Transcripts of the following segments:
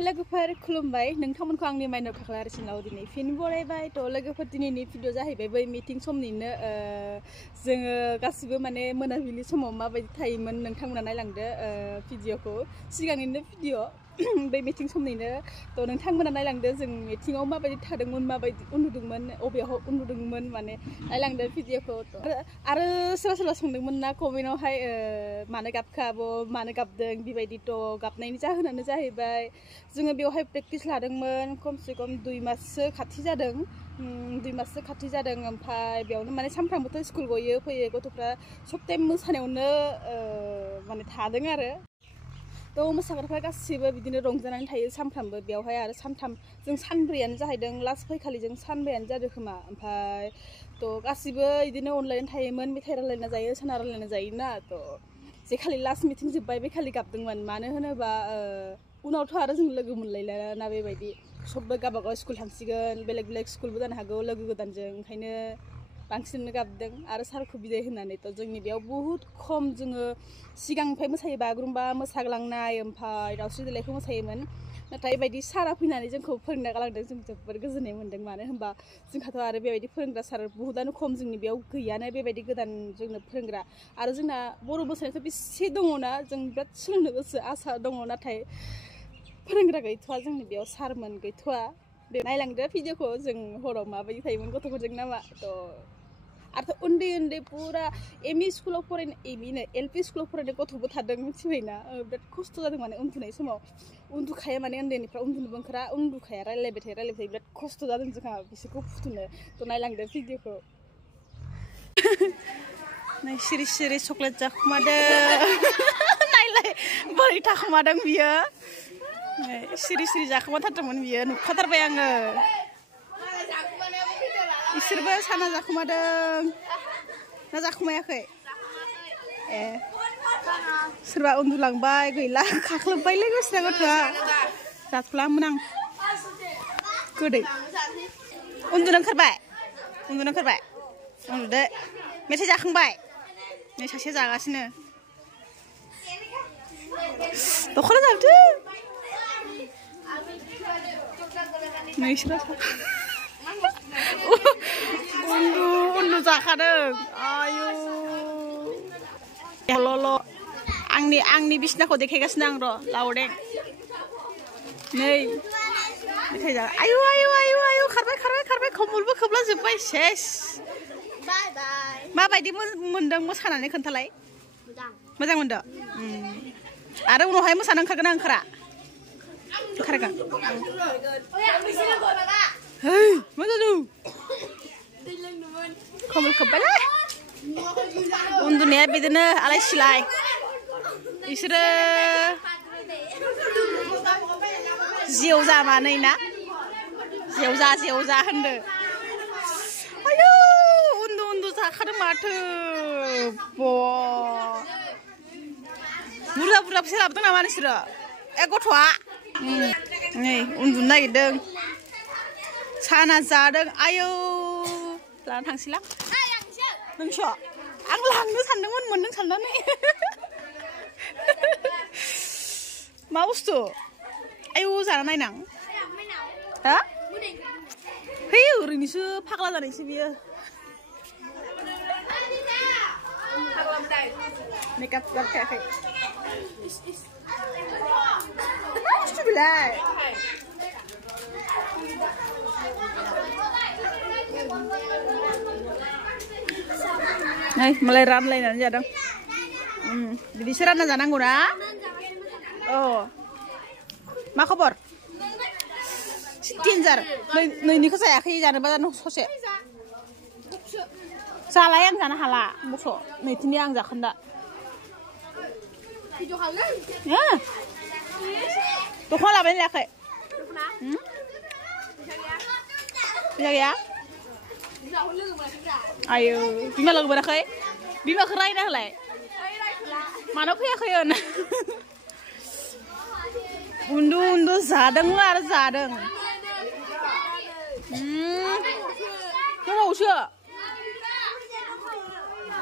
लोगोफोर खुलुमबाय नोंथांमोनखौ आंनि माइनाव खाख्लारि चेनेलाव दिनै फिन बरायबाय थ' लोगोफोर दिनैनि भिडिअ जाहैबाय बै मिटिं समनिनो जोङो गासिबो माने मोनाबिलि समाव माबायदि थायोमोन नोंथांमोना नायलांदो भिडिअखौ सिगांनिनो भिडिअ बै मिटिं समनिनो थ' नोंथांमोना नायलांदो जों मिटिंआव माबायदि थादोंमोन माबायदि उन्दुदोंमोन अबेयाव उन्दुदोंमोन माने नायलांदो भिडिअखौ आरो सोरबा सोरबा सोंदोंमोन ना कमेन्टआवहाय मानो गाबखो आब' मानो गाबदों बेबायदिथ' गाबनायनि जाहोनानो जाहैबाय जोङो बेवहाय प्रेक्टिस लादोंमोन खमसे खम 2 माससो खाथि जादों 2 माससो खाथि जादों ओमफ्राय बेयावनो माने सानफ्रामबोथ' स्कुल गयो फैयो गथ'फ्रा सब टाइम मोसानायावनो माने थादों आरो थ' मोसाग्राफ्रा गासिबो बिदिनो रंजानानै थायो सानफ्रामबो बेवहाय आरो सानथाम जों सानब्रैयानो जाहैदों लास्ट फैखालि जों सानब्रैयानो जादों खोमा ओमफ्राय थ' गासिबो बिदिनो अनलायनानै थायोमोन मेथाइ रायलायना जायो साना रायलायना जायोना थ' जे खालि लास्ट मिटिं जोब्बाय बे खालि गाबदोंमोन मानो होनोबा उनावथ' आरो जों लोगो मोनलायलाना बेबायदि सबबो गावबागाव स्कुल थांसिगोन बेलेग बेलेग स्कुलबो जानो हागौ लोगो गोदानजों ओंखायनो बांसिननो गाबदों आरो सारखौ बिदाय होनानैथ' जोंनि बेयाव बुहुत खम जोङो सिगांनिफ्राय मोसायो बागुरुम्बा मोसाग्लांनाय ओमफ्राय दावस्रि देलायखौ मोसायोमोन नाथाय बेबायदि सारा फैनानै जोंखौ फोरोंना गालांदों जों जोबोर गोजोननाय मोन्दों मानो होनबा जोंहाथ' आरो बेबायदि फोरोंग्रा सार बुहुतानो खम जोंनि बेयाव गैयानो बेबायदि गोदान जोंनो फोरोंग्रा आरो जोंना बर' मोसानायाथ' बेसे दङना जों बिराद सोलोंनो गोसो आसा दङ नाथाय फोरोंग्रा गैथ'वा जोंनि बेयाव सारमोन गैथ'वा बे नायलांदो भिडिअखौ जों हराव माबायदि थायोमोन गथ'फोरजों नामा थ' आरो उन्दै उन्दै पुरा एमइ स्कुलाव फरायनाय एमइनो एलपि स्कुलाव फरायनाय गथ'बो थादों मिथिबायना बिराद खस्थ' जादों माने उन्दुनाय समाव उन्दुखाया माने उन्दैनिफ्राय उन्दुनोबो ओंखारा उन्दुखाया रायलायबाय थायो बिराद खस्थ' जादों जोंहा बिसोरखौ फुथुनो थ' नायलांदो भिडिअखौ नै सिरि सिरि चक्लेट जाखुमादों नायलाय बोरै थाखुमादों बियो सिरि सिरि जाखुमाथारदोंमोन बियो नुखाथारबाय आङो इसोरबो साना जाखुमादों ना जाखुमायाखै ए सोरबा उन्दुलांबाय गैला खाख्लोबबायलै गावसिना गथ'आ जाथ'लामोन आं गोदै उन्दुनो ओंखारबाय उन्दुदो मेथाइ जाखांबाय नै सासे जागासिनो दख'ना जाबदो नोंसोरो उन्दु जाखादों आयु ल' आंनि बिसिनाखौ देखायगासिनो आं र' लावदें नै मेथाइ जा आयु खारबाय खम्बलबो खोबला जोब्बाय सेस माबायदि मोन्दों मोसानानै खोन्थालाय मोजां मोनदों आरो उनावहाय मोसानो ओंखारगोन ना ओंखारगोन hey मा जादों खम्बल खोबबायलै उन्दुनाया बिदिनो आलाय सिलाय बिसोरो जेवजा मानै ना जेवजा होनदो आयौ उन्दु जाखादों माथो बुरजा फैसा लाबोदों नामा नोंसोरो ए गथ'आ नै उन्दुनो नागिरदों साना जादों आयौ लाना थांसैलां नोंसो आं लांनो सानदोंमोन मोनदों साननानै मा बुस्थु आयौ जाना नायनां हा है ओरैनोसो फाग्ला जानायसो बियो मेकआप गारखायाखै मा बुस्थु बिलाय नै मालाय रानलायनानै जादों बिदिसो रानना जानांगौ ना औ मा खबर डेन्जार नैनिखौ जायाखै जानोबा जानो ससे जालाय आं जानो हाला मोस' नैथिनि आं जाखोन्दा दख'ना लाबाय लायाखै फैसा गैया आयौ बिमा लोगो मोनाखै बिमाखौ रायना होलाय मानो फैयाखै होन उन्दु जादों आरो जादों दंबावोसो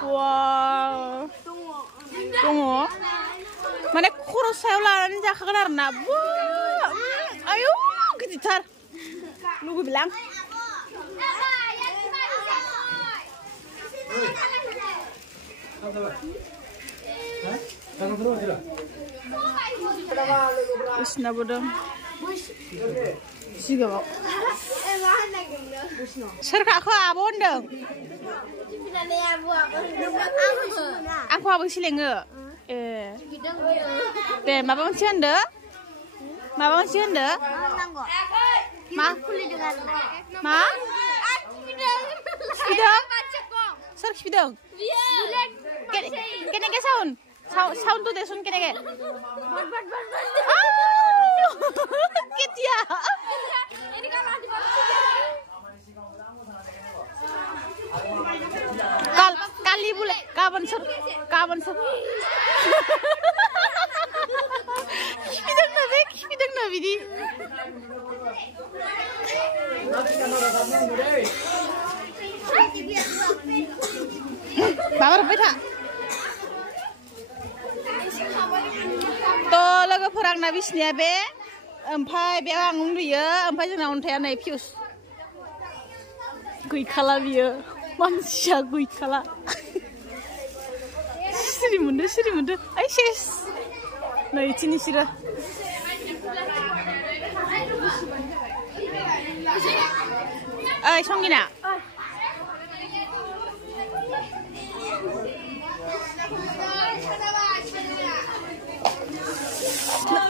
Wow. Tunggu. Mana kurus saya ulah ni jaga kelar na. Ayo, गिदिरथार लुगैबाय आं Usnaबो दं सिगाङाव सोर खाखो आब' होनदों आंखौ आबैसो लेङो ए दे माबा मोनसे होनदो मा मा खिफिदों सोर खिफिदों केनेके साउन्ड तो देसुन केनेके केतिया काली बुले गाबोन सोर खिफिदों ना बिदि माबा रबाय था तो लोगोफोर आंना बिसिनाया बे ओमफ्राय बेयाव आं उन्दुयो ओमफ्राय जोंना अन्थाया नै फिउस गैखाला बियो मानसिया गैखाला सिरि मोनदो ओइ सेस नै इथिं इसोरो ओइ संगिना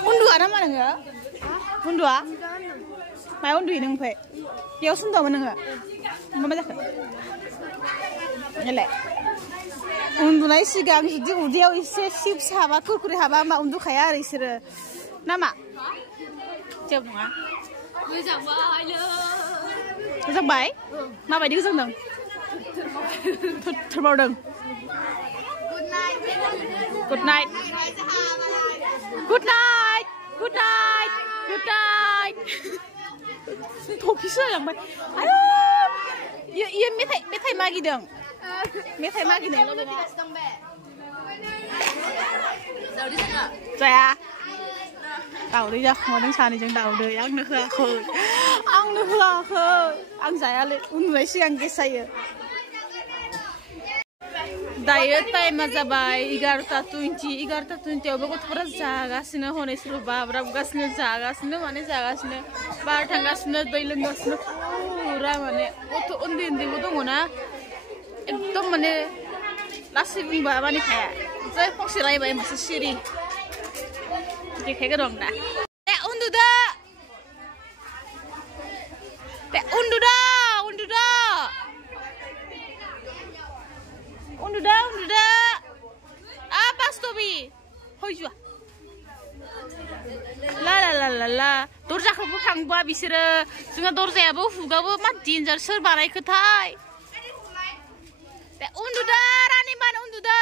उन्दुआ नामा नोङो उन्दुआ माया उन्दुयो नों ओमफ्राय बेयाव सुन्दुआमोन नोङो मा जाखो नालाय उन्दुनाय सिगां जुदि उदैयाव एसे चिप्स हाबा कुरकुरे हाबा होमबा उन्दुखाया आरो इसोरो नामा जेबो नङा मोजांबाय माबायदि गोजांदों थोरबावदों गुड नाइट थफिसो जालांबाय आयो मेथाइ मागिदों मेथाइ मागिनायल' दङ जाया दाउदै जाखोमादों सानैजों दाउदै आंनो होआखै आं जायालै उन्दुनाय सिगां गेस जायो दायो टाइमा जाबाय 11:20 आवबो गथ'फोरा जागासिनो हनै सोरबा बाब्राबगासिनो जागासिनो बार थांगासिनो दै लोंगासिनो पुरा माने गथ' उन्दैबो दङना एकदम माने लासै बुंबा मानिखाया जै फंसे रायबाय होमबासो सिरि देखायगोन आं दा उन्दुदा बास्तबि हयजुआ ला दरजाखौ बोखांबा बिसोरो जोंहा दरजायाबो हुगाबो मा डेन्जार सोर बानायखोथाय उन्दुदा रानिमान उन्दुदा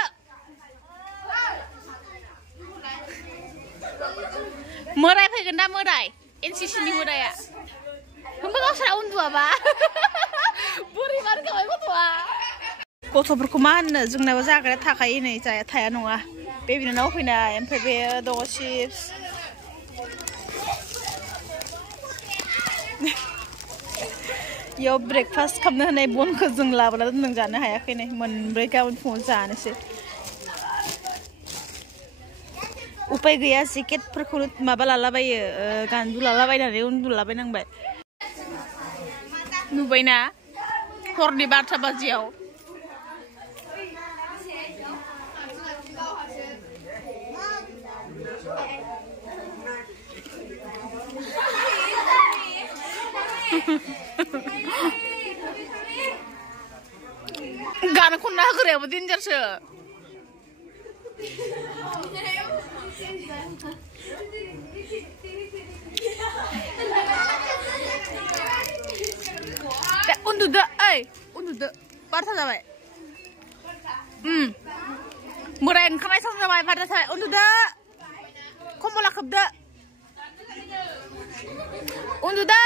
मोदाय फैगोन दा मोदाय एनसिसिनि मोदाया होमबा गावसोरा उन्दुआबा बोरै बारगाबाय गथ'फोरखौ मा होननो जोंनाबो जाग्राया थाखायो नै जाया थाया नङा बे बिनानाव फैनाय ओमफ्राय बे दङ चिप्स इयाव ब्रेकफास्ट खालामनो होनाय बनखौ जों लाबोना दोनदों जानो हायाखै नै मोनब्रै गाबोन फुङाव जानोसै उपाय गैया जेकेटफोरखौ माबा लालाबायो गान्दु लालाबायनानै उन्दुलाबायनांबाय नुबायना हरनि 12 बाजियाव गाना खनना होग्रायाबो डेन्जारसो उन्दुदो उन्दुदो 12 जाबाय मोराय ओंखारनाय सम जाबाय 12 जाबाय उन्दुदो खमला खोबदो उन्दुदो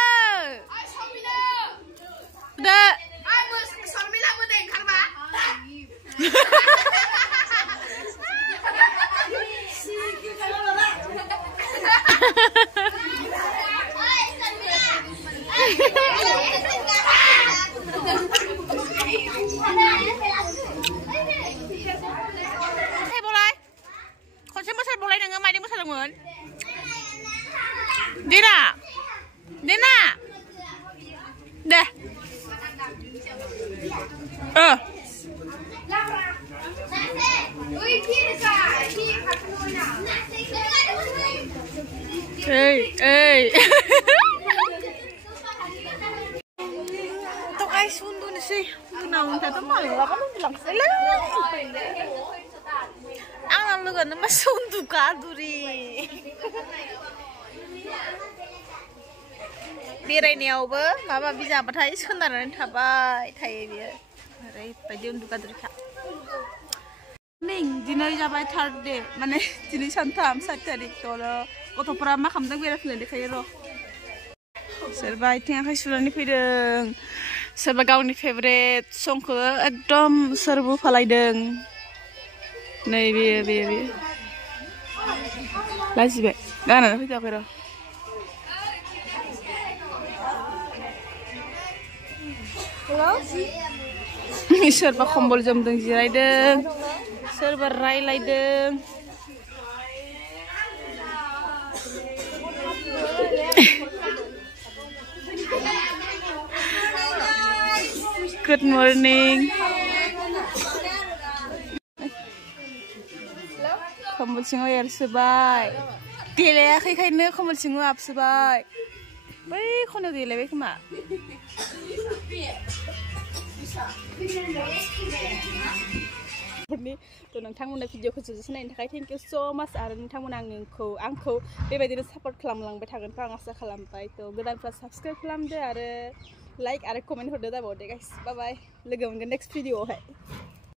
boleh konser besar boleh nggak main besar nggak Dina dah Tuh guys, sundu nih sih. Kenapa tata malah kamu bilang selesai? Ang lalu kan mas sundu kaduri. Beरायनायाव बो माबा बिजाबाथाय सोनारनानै थाबाय थायो बियो ओरैबायदि उन्दुगाद्रिखा दिनै जाबाय थार्ड दे माने दिनै सानथाम 7 तारिख गथ'फोरा मा खालामदों बेरायफैनाय देखायो र' सोरबा आथिं आखाइ सुनानै फैदों सोरबा गावनि फेभरेट संखौ एकदम सोरबो फालायदों नै बेयो लाजिबाय गानानै फैथ'आखै र' सोरबा खम्बल जोमदों जिरायदों सोरबा रायलायदों Good morning खम्बल सिङाव एरसोबाय देलायाखैखायनो खम्बल सिङाव हाबसोबाय बै खनायाव देलायबाय खोमा नोंथांमोना भिडिअखौ जोबजासिम नायनो थाखाय थेंक इउ स' माच आरो नोंथांमोना आंखौ बेबायदिनो सापर्ट खालामलांबाय थागोनखौ आं आसा खालामबाय थ' गोदानफ्रा साबस्क्राइब खालामदो आरो लाइक आरो कमेन्ट हरदो दाबावदो गाइस बाय बाय लोगो मोनगोन नेक्स्ट भिडिअआवहाय